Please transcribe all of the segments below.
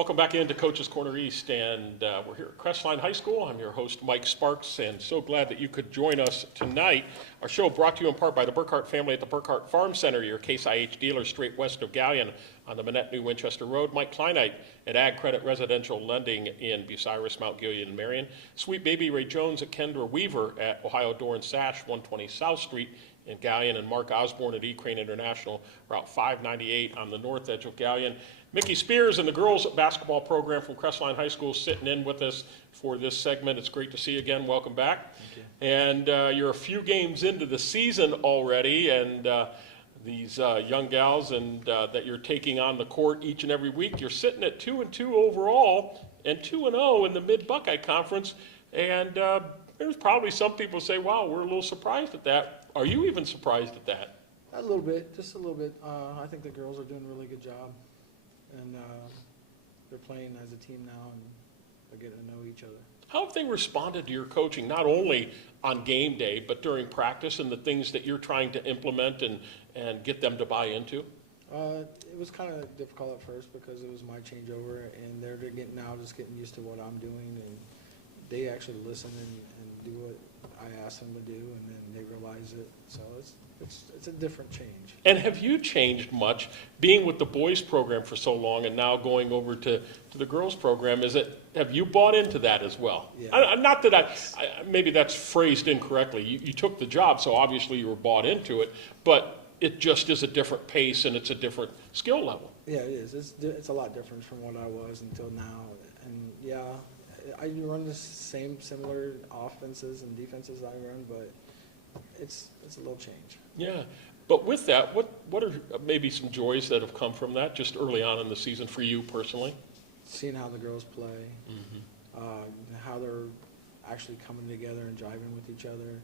Welcome back into Coach's Corner East, and we're here at Crestline High School. I'm your host, Mike Sparks, and so glad that you could join us tonight. Our show brought to you in part by the Burkhart family at the Burkhart Farm Center, your Case IH dealer straight west of Gallion on the Manette New Winchester Road. Mike Kleinite at Ag Credit Residential Lending in Bucyrus, Mount Gilead, and Marion. Sweet Baby Ray Jones at Kendra Weaver at Ohio Door and Sash, 120 South Street in Gallion, and Mark Osborne at E-Crane International, Route 598 on the north edge of Gallion. Mickie Spears and the girls basketball program from Crestline High School sitting in with us for this segment. It's great to see you again. Welcome back. Thank you. And you're a few games into the season already, and these young gals and that you're taking on the court each and every week, you're sitting at 2-2 overall and 2-0 in the Mid-Buckeye Conference. And there's probably some people say, wow, we're a little surprised at that. Are you even surprised at that? A little bit, just a little bit. I think the girls are doing a really good job, and they're playing as a team now, and they're getting to know each other. How have they responded to your coaching, not only on game day, but during practice and the things that you're trying to implement and get them to buy into? It was kind of difficult at first because it was my changeover, and they're just getting used to what I'm doing, and they actually listen and do what I ask them to do, and then they realize it. So it's a different change. And have you changed much, being with the boys program for so long and now going over to the girls program? Have you bought into that as well? Yeah. Not that maybe that's phrased incorrectly. You took the job, so obviously you were bought into it, but it just is a different pace and it's a different skill level. Yeah, it is. It's a lot different from what I was until now. And yeah, I run the similar offenses and defenses I run, but it's a little change. Yeah, but with that, what are maybe some joys that have come from that just early on in the season for you personally? Seeing how the girls play, how they're actually coming together and driving with each other,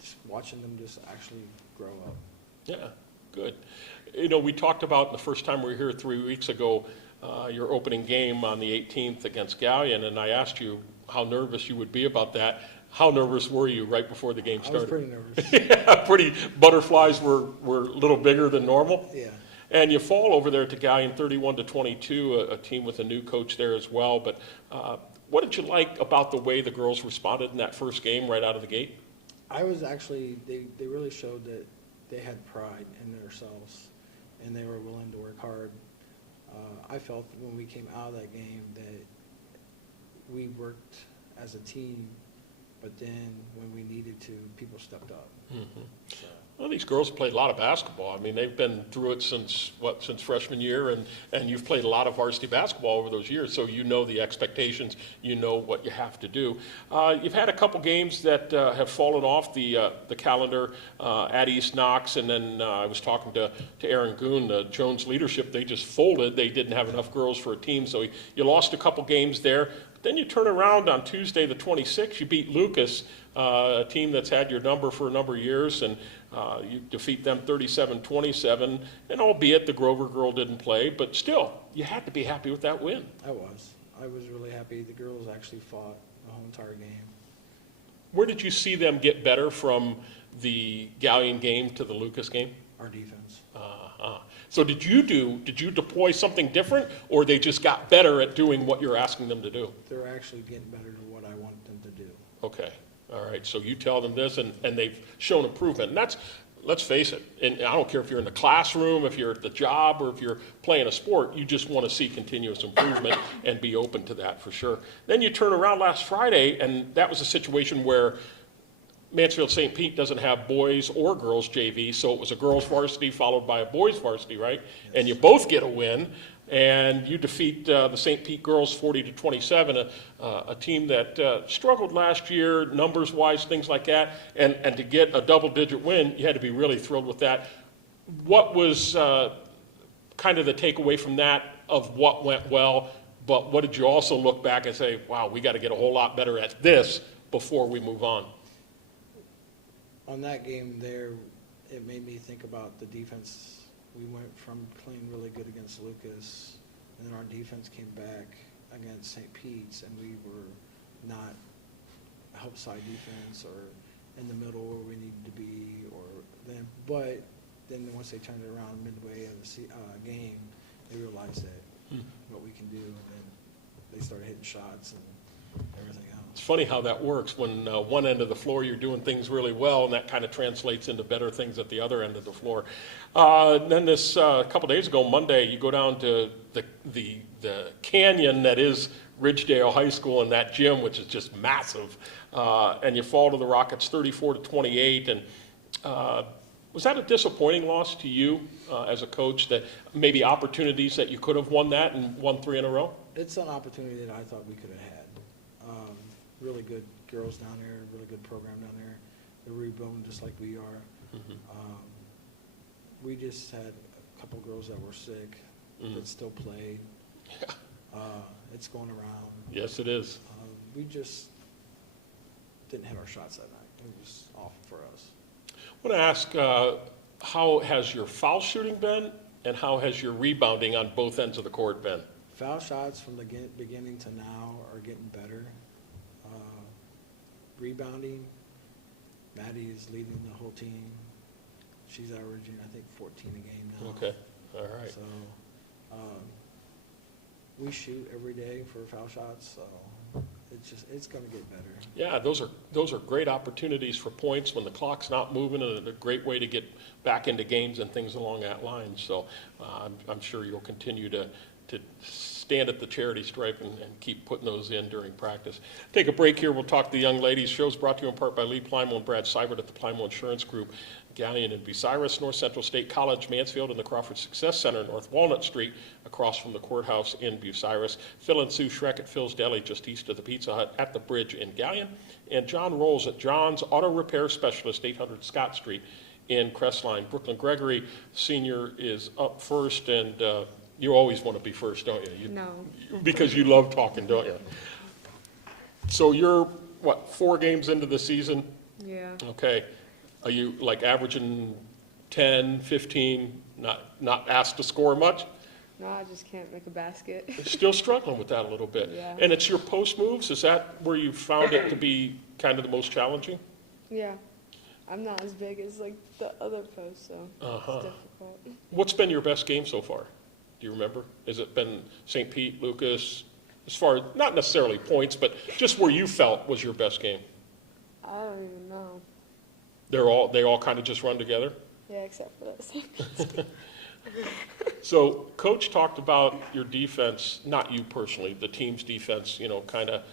just watching them just actually grow up. Yeah, good. You know, we talked about the first time we were here 3 weeks ago, your opening game on the 18th against Gallion, and I asked you how nervous you would be about that. How nervous were you right before the game started? I was pretty nervous. Yeah, butterflies were a little bigger than normal. Yeah. And you fall over there to Gallion 31-22, a team with a new coach there as well. But what did you like about the way the girls responded in that first game right out of the gate? I was actually, they really showed that they had pride in themselves, and they were willing to work hard. I felt when we came out of that game that we worked as a team, but then when we needed to, people stepped up. Mm-hmm. So. Well, these girls played a lot of basketball. I mean, they've been through it since freshman year, and you've played a lot of varsity basketball over those years, so you know the expectations, you know what you have to do. You've had a couple games that have fallen off the calendar at East Knox, and then I was talking to Aaron Goon, the Jones leadership. They just folded. They didn't have enough girls for a team, so you lost a couple games there. Then you turn around on Tuesday the 26th, you beat Lucas, a team that's had your number for a number of years, and you defeat them 37-27, and albeit the Grover girl didn't play, but still, you had to be happy with that win. I was really happy. The girls actually fought the whole entire game. Where did you see them get better from the Gallion game to the Lucas game? Our defense. So did you deploy something different, or they just got better at doing what you're asking them to do? They're actually getting better than what I want them to do. Okay. All right. So you tell them this, and they've shown improvement. And that's, let's face it, and I don't care if you're in the classroom, if you're at the job, or if you're playing a sport, you just want to see continuous improvement and be open to that for sure. Then you turn around last Friday, and that was a situation where Mansfield St. Pete doesn't have boys or girls JV, so it was a girls varsity followed by a boys varsity, right? Yes. And you both get a win, and you defeat the St. Pete girls 40-27, a team that struggled last year, numbers-wise, things like that, and to get a double-digit win, you had to be really thrilled with that. What was kind of the takeaway from that of what went well, but what did you also look back and say, wow, we got to get a whole lot better at this before we move on? On that game there, it made me think about the defense. We went from playing really good against Lucas, and then our defense came back against St. Pete's, and we were not help side defense or in the middle where we needed to be. But then once they turned it around midway of the game, they realized that what we can do. And then they started hitting shots and everything It's else. funny how that works. When one end of the floor you're doing things really well, and that kind of translates into better things at the other end of the floor. Then this couple days ago, Monday, you go down to the canyon that is Ridgedale High School and that gym, which is just massive, and you fall to the Rockets 34-28. And was that a disappointing loss to you as a coach? That maybe opportunities that you could have won that and won 3 in a row? It's an opportunity that I thought we could have had. Really good girls down there, really good program down there. They're rebuilding just like we are. We just had a couple girls that were sick that still played. Yeah. It's going around. Yes, it is. We just didn't hit our shots that night. It was awful for us. I want to ask, how has your foul shooting been, and how has your rebounding on both ends of the court been? Foul shots from the beginning to now are getting better. Rebounding, Maddie is leading the whole team. She's averaging, I think, 14 a game now. Okay, all right. So we shoot every day for foul shots, so it's going to get better. Yeah, those are great opportunities for points when the clock's not moving, and a great way to get back into games and things along that line. So I'm sure you'll continue to stand at the charity stripe and keep putting those in during practice. Take a break here. We'll talk to the young ladies. Show's brought to you in part by Lee Plymouth and Brad Seibert at the Plymouth Insurance Group, Galleon and Bucyrus, North Central State College, Mansfield, and the Crawford Success Center, North Walnut Street, across from the courthouse in Bucyrus. Phil and Sue Schreck at Phil's Deli, just east of the Pizza Hut at the bridge in Galleon. And John Rolls at John's Auto Repair Specialist, 800 Scott Street in Crestline. Brooklyn Gregory, senior, is up first, and you always want to be first, don't you? No. Because you love talking, don't you? So you're, 4 games into the season? Yeah. Okay. Are you like averaging 10, 15, not asked to score much? No, I just can't make a basket. Still struggling with that a little bit. Yeah. And it's your post moves? Is that where you found it to be kind of the most challenging? Yeah. I'm not as big as like the other posts, so it's difficult. What's been your best game so far? Do you remember? Has it been St. Pete, Lucas, as far as, not necessarily points, but just where you felt was your best game? I don't even know. They all kind of just run together? Yeah, except for that same. So Coach talked about your defense, not you personally, the team's defense, kind of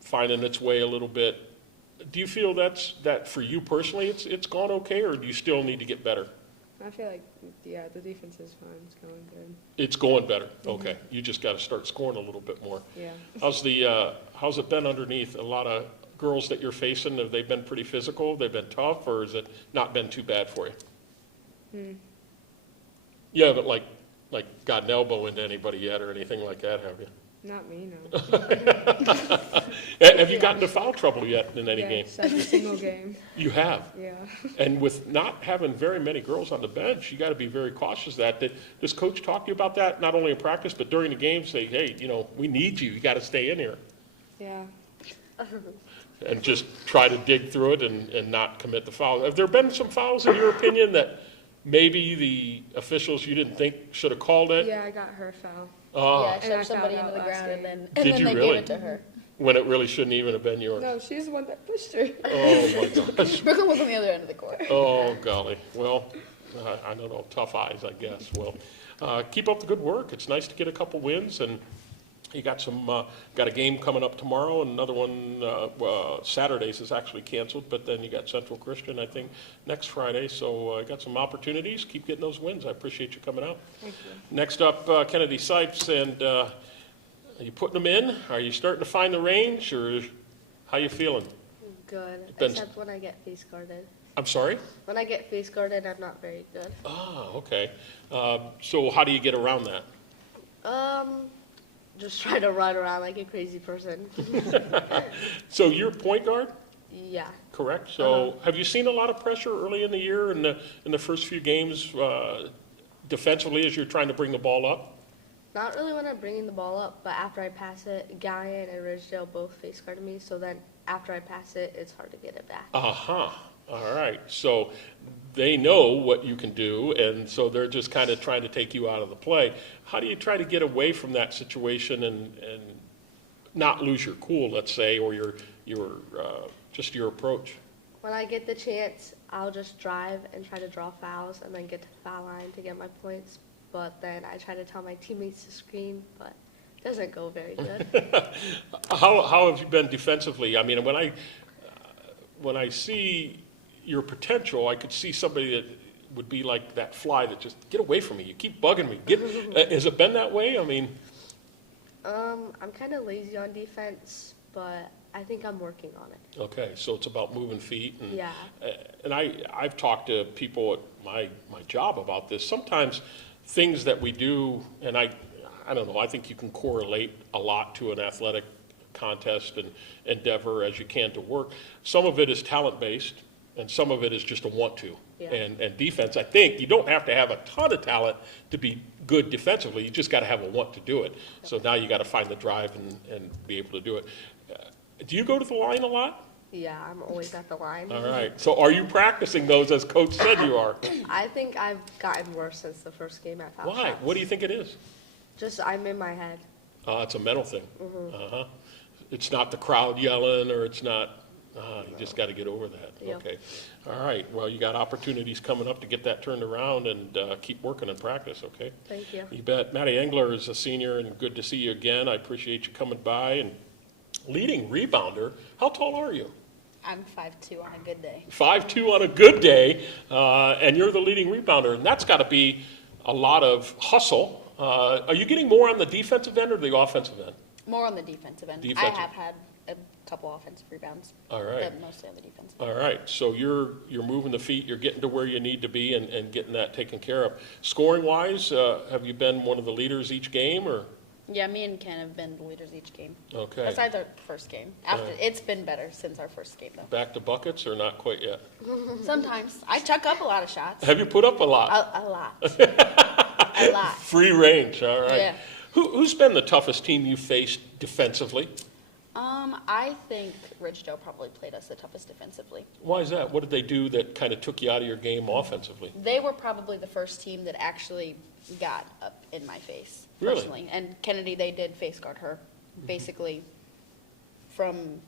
finding its way a little bit. Do you feel that for you personally it's gone okay, or do you still need to get better? I feel like, yeah, the defense is fine. It's going good. It's going better. Okay. You just got to start scoring a little bit more. Yeah. How's it been underneath? A lot of girls that you're facing, have they been pretty physical? They've been tough, or has it not been too bad for you? You haven't like got an elbow into anybody yet or anything like that, have you? Not me, no. Have you gotten into foul trouble yet in any game? Yes, every single game. You have. Yeah. And with not having very many girls on the bench, you got to be very cautious of that. Does Coach talk to you about that, not only in practice, but during the game, say, hey, we need you. You got to stay in here. Yeah. And just try to dig through it and not commit the foul. Have there been some fouls, in your opinion, that maybe the officials you didn't think should have called it? Yeah, I got her foul. Yeah, And I shoved somebody fouled into out the last ground and game. then, Did you they really? gave it to her. When it really shouldn't even have been yours. No, she's the one that pushed her. Oh, my gosh. Brooklyn was on the other end of the court. Oh, golly. Well, I don't know, tough eyes, I guess. Well, keep up the good work. It's nice to get a couple wins, and you got got a game coming up tomorrow, and another one, Saturdays is actually canceled, but then you got Central Christian, I think, next Friday. So got some opportunities. Keep getting those wins. I appreciate you coming out. Thank you. Next up, Kennedy Sipes, and are you putting them in? Are you starting to find the range, or how you feeling? Good, Been- except when I get face guarded. I'm sorry? When I get face guarded, I'm not very good. Ah, okay. So how do you get around that? Just try to run around like a crazy person. So you're point guard, Yeah. correct? So have you seen a lot of pressure early in the year in the first few games defensively as you're trying to bring the ball up? Not really when I'm bringing the ball up, but after I pass it, Galleon and Ridgedale both face guarded me, so then after I pass it, it's hard to get it back. Uh-huh. All right. So they know what you can do, and so they're just kind of trying to take you out of the play. How do you try to get away from that situation and not lose your cool, let's say, or just your approach? When I get the chance, I'll just drive and try to draw fouls and then get to the foul line to get my points. But then I try to tell my teammates to screen, but it doesn't go very good. How have you been defensively? I mean, when I see your potential, I could see somebody that would be like that fly that just, get away from me. You keep bugging me. Has it been that way? I mean, I'm kind of lazy on defense, but I think I'm working on it. okay, so it's about moving feet. And, Yeah. And I've talked to people at my job about this. Sometimes things that we do, and I don't know, I think you can correlate a lot to an athletic contest and endeavor as you can to work. Some of it is talent-based, and some of it is just a want to. Yeah. And defense, I think, you don't have to have a ton of talent to be good defensively. You just got to have a want to do it. So now you got to find the drive and be able to do it. Do you go to the line a lot? Yeah, I'm always at the line. All right. So are you practicing those as Coach said you are? I think I've gotten worse since the first game at foul Why? shots. What do you think it is? Just I'm in my head. It's a mental thing. It's not the crowd yelling, or it's not. You just got to get over that. Yep. Okay. All right. Well, you got opportunities coming up to get that turned around, and keep working and practice. Okay. Thank you. You bet. Maddie Engler is a senior, and good to see you again. I appreciate you coming by. And leading rebounder. How tall are you? I'm 5'2" on a good day. 5'2" on a good day, and you're the leading rebounder, and that's got to be a lot of hustle. Are you getting more on the defensive end or the offensive end? More on the defensive end. Defensive. I have had a couple offensive rebounds. All right. But mostly on the defensive. All right, so you're moving the feet, you're getting to where you need to be and getting that taken care of. Scoring-wise, have you been one of the leaders each game, or? Yeah, me and Ken have been the leaders each game. Okay. Besides our first game. It's been better since our first game, though. Back to buckets or not quite yet? Sometimes. I chuck up a lot of shots. Have you put up a lot? A lot. A lot. Free range, all right. Yeah. Who's been the toughest team you faced defensively? I think Ridgedale probably played us the toughest defensively. Why is that? What did they do that kind of took you out of your game offensively? They were probably the first team that actually got up in my face, Really? personally. And Kennedy, they did face guard her, basically, from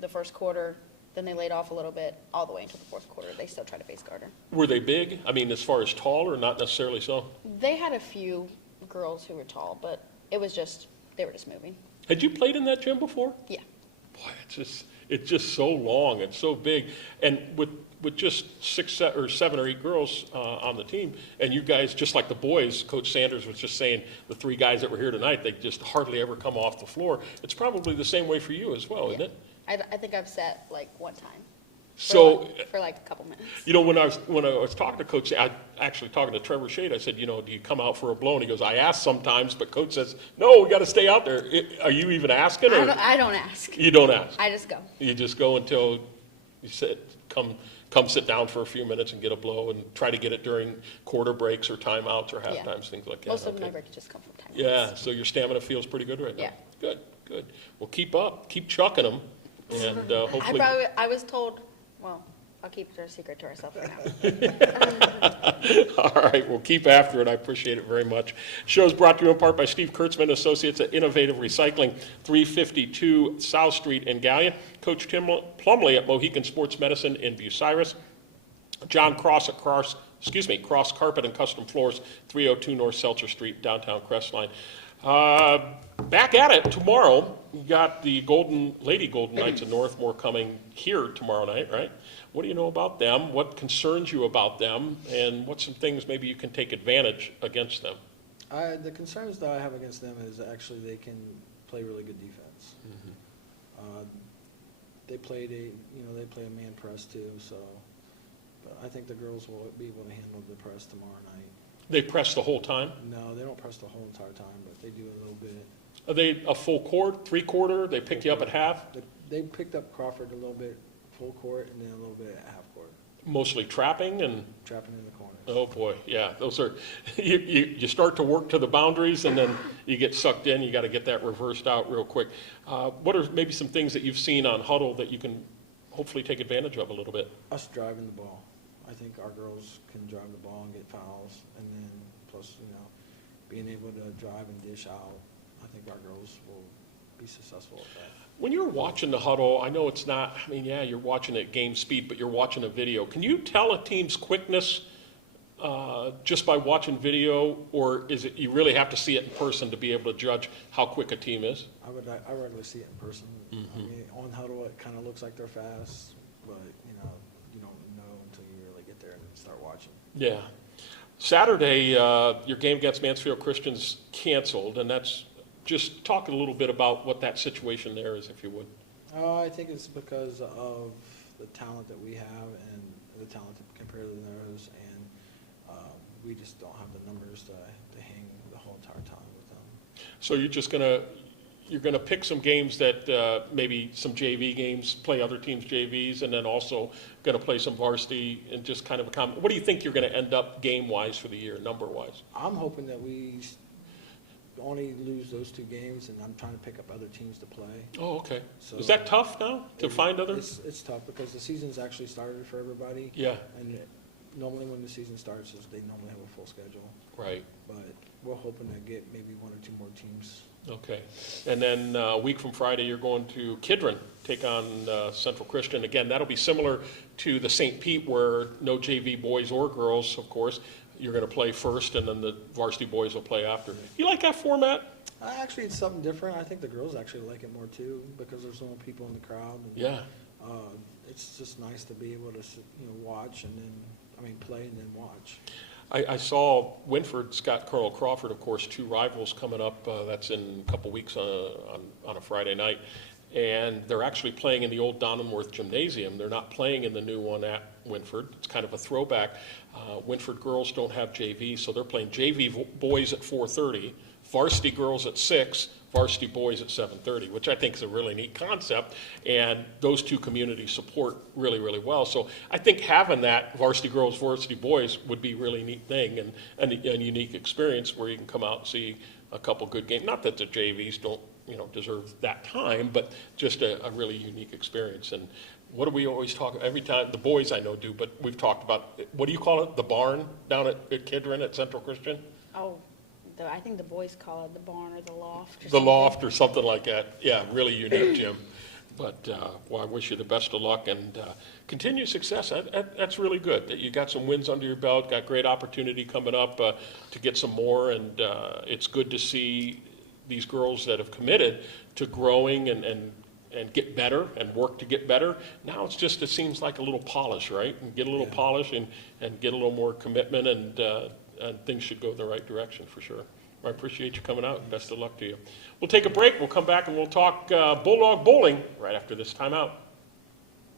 the first quarter. Then they laid off a little bit, all the way into the fourth quarter. They still try to face guard her. Were they big? I mean, as far as tall, or not necessarily so? They had a few girls who were tall, but it was just, they were just moving. Had you played in that gym before? Yeah. Boy, it's just so long and so big, and with just 6 or 7 or 8 girls on the team, and you guys, just like the boys, Coach Sanders was just saying, the 3 guys that were here tonight, they just hardly ever come off the floor. It's probably the same way for you as well, isn't it? I think I've sat like one time. So, For like a couple minutes. you know, when I was talking to Coach, I actually talking to Trevor Shade, I said, you know, do you come out for a blow? And he goes, I ask sometimes, but Coach says, no, we got to stay out there. Are you even asking? Or I don't ask. you don't ask. I just go. You just go until you come sit down for a few minutes and get a blow, and try to get it during quarter breaks or timeouts or half Yeah. times, things like that. Most of Okay. my breaks just come from time. Yeah, so your stamina feels pretty good right now. Yeah. Good. Well, keep up, keep chucking them, and hopefully. I was told, well, I'll keep it a secret to ourselves for now. All right, well, keep after it. I appreciate it very much. Show is brought to you in part by Steve Kurtzman Associates at Innovative Recycling, 352 South Street in Gallion. Coach Tim Plumley at Mohican Sports Medicine in Bucyrus. John Cross at Cross Carpet and Custom Floors, 302 North Seltzer Street, downtown Crestline. Back at it tomorrow. We got the Lady Golden Knights of Northmore coming here tomorrow night, right? What do you know about them? What concerns you about them? And what's some things maybe you can take advantage against them? The concerns that I have against them is actually they can play really good defense. They play a man press too, so but I think the girls will be able to handle the press tomorrow night. They press the whole time? No, they don't press the whole entire time, but they do a little bit. Are they a full court, 3/4? They picked you up at half? They picked up Crawford a little bit full court and then a little bit at half court, Mostly trapping and, trapping in the corners. oh boy, yeah, those are, you start to work to the boundaries and then you get sucked in. You got to get that reversed out real quick. What are maybe some things that you've seen on Huddle that you can hopefully take advantage of a little bit? Us driving the ball. I think our girls can drive the ball and get fouls, and then plus, being able to drive and dish out, I think our girls will be successful at that. When you're watching the huddle, I know it's not, I mean, yeah, you're watching at game speed, but you're watching a video. Can you tell a team's quickness just by watching video, or is it you really have to see it in person to be able to judge how quick a team is? I would rather see it in person. I mean, on huddle, it kind of looks like they're fast, but, you don't know until you really get there and start watching. Yeah. Saturday, your game against Mansfield Christian's canceled, and that's just talk a little bit about what that situation there is, if you would. I think it's because of the talent that we have and the talent compared to theirs, and we just don't have the numbers to hang the whole entire time with them. So you're gonna pick some games that maybe some JV games, play other teams' JVs, and then also gonna play some varsity and just kind of what do you think you're gonna end up game-wise for the year, number-wise? I'm hoping that we only lose those 2 games, and I'm trying to pick up other teams to play. Oh, okay. So Is that tough now to find other? It's tough because the season's actually started for everybody. Yeah, And normally when the season starts, they normally have a full schedule. right. But we're hoping to get maybe 1 or 2 more teams. Okay. And then a week from Friday, you're going to Kidron, take on Central Christian. Again, that'll be similar to the St. Pete where no JV boys or girls, of course. You're going to play first, and then the varsity boys will play after. You like that format? Actually, it's something different. I think the girls actually like it more too because there's no people in the crowd. And, Yeah. it's just nice to be able to watch and then, play and then watch. I saw Winford's got Colonel Crawford, of course, 2 rivals coming up. That's in a couple weeks on a Friday night. And they're actually playing in the old Donenworth Gymnasium. They're not playing in the new one at Winford. It's kind of a throwback. Winford girls don't have JV, so they're playing JV boys at 4:30, varsity girls at 6, varsity boys at 7:30, which I think is a really neat concept. And those 2 communities support really, really well. So I think having that varsity girls, varsity boys would be a really neat thing and a unique experience where you can come out and see a couple good games. Not that the JVs don't deserve that time, but just a really unique experience. And what do we always talk, every time, the boys I know do, but we've talked about, what do you call it, the barn down at Kidron at Central Christian? Oh, I think the boys call it the barn or the loft. The loft or something like that. Yeah, really unique, Jim. But, well, I wish you the best of luck and continued success. That's really good that you got some wins under your belt, got great opportunity coming up to get some more, and it's good to see these girls that have committed to growing and get better and work to get better. Now it seems like a little polish, right? And get a little polish and get a little more commitment, and things should go in the right direction for sure. I appreciate you coming out, and best of luck to you. We'll take a break. We'll come back and we'll talk Bulldog bowling right after this timeout.